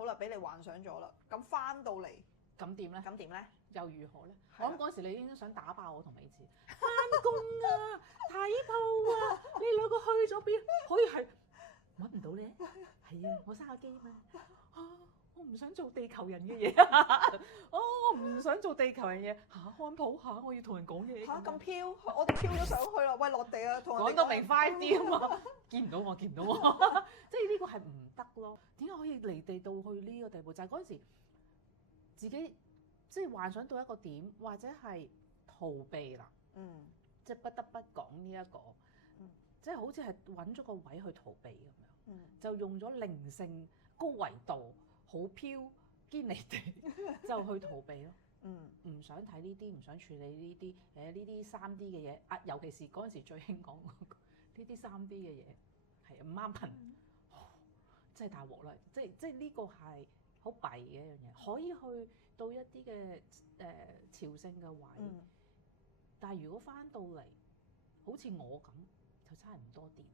好啦，俾你幻想咗啦。咁翻到嚟，咁點咧？咁點咧？又如何咧？係啦我諗嗰時你已經想打爆我同美智，翻工啊，睇鋪啊，你兩個去咗邊？可以係揾唔到咧？係啊，我生個機嘛。啊，我唔想做地球人嘅嘢啊！我唔想做地球人嘢嚇，看鋪嚇，我要同人講嘢。嚇咁飄，我哋飄咗上去啦！喂，落地啊，同人哋講到明快啲啊嘛，見唔到我，見唔到我，即係呢個係唔得咯。點解可以離地到去呢個地步？就係嗰陣時自己即係幻想到一個點，或者係逃避啦，嗯即係不得不講呢一個，嗯即係好似係揾咗個位去逃避咁樣，嗯就用咗靈性高維度好飄堅離地就去逃避咯。嗯唔想睇呢啲，唔想處理呢啲呢啲3D 嘅嘢啊，尤其是嗰陣時最興講呢啲3D 嘅嘢係唔啱頻，真係大鑊啦！即係呢個係好弊嘅一樣嘢，可以去到一啲嘅朝聖嘅位，嗯但係如果翻到嚟好似我咁，就差唔多掂。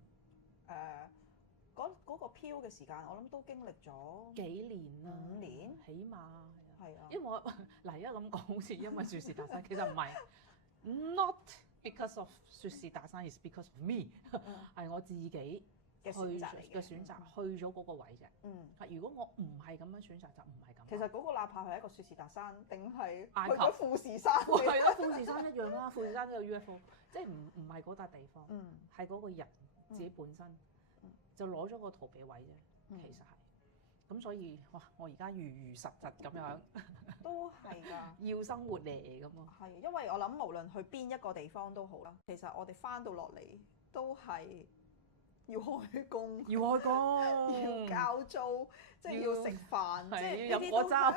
嗰個飄嘅時間，我諗都經歷咗幾年啦5年，起碼係啊，因為我嗱而家咁講，好似因為雪士達山，其實唔係，not because of 雪士達山 is because of me，係我自己嘅選擇嚟嘅嘅選擇，去咗嗰個位啫。嗯，如果我唔係咁樣選擇，就唔係咁。其實嗰個哪怕係一個雪士達山，定係埃及去咗富士山，係咯，富士山一樣啦，富士山都有 UFO，即係唔係嗰笪地方，嗯係嗰個人自己本身就攞咗個逃避位啫。其實係咁，所以哇，我而家如實咁樣都係㗎。要生活嚟咁啊。係，因為我諗無論去邊一個地方都好啦，其實我哋翻到落嚟都係要開工，要開工，要交租，即係要食飯，即係要飲果汁，好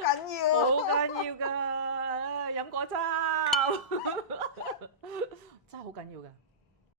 緊要，好緊要㗎，飲果汁真係好緊要㗎。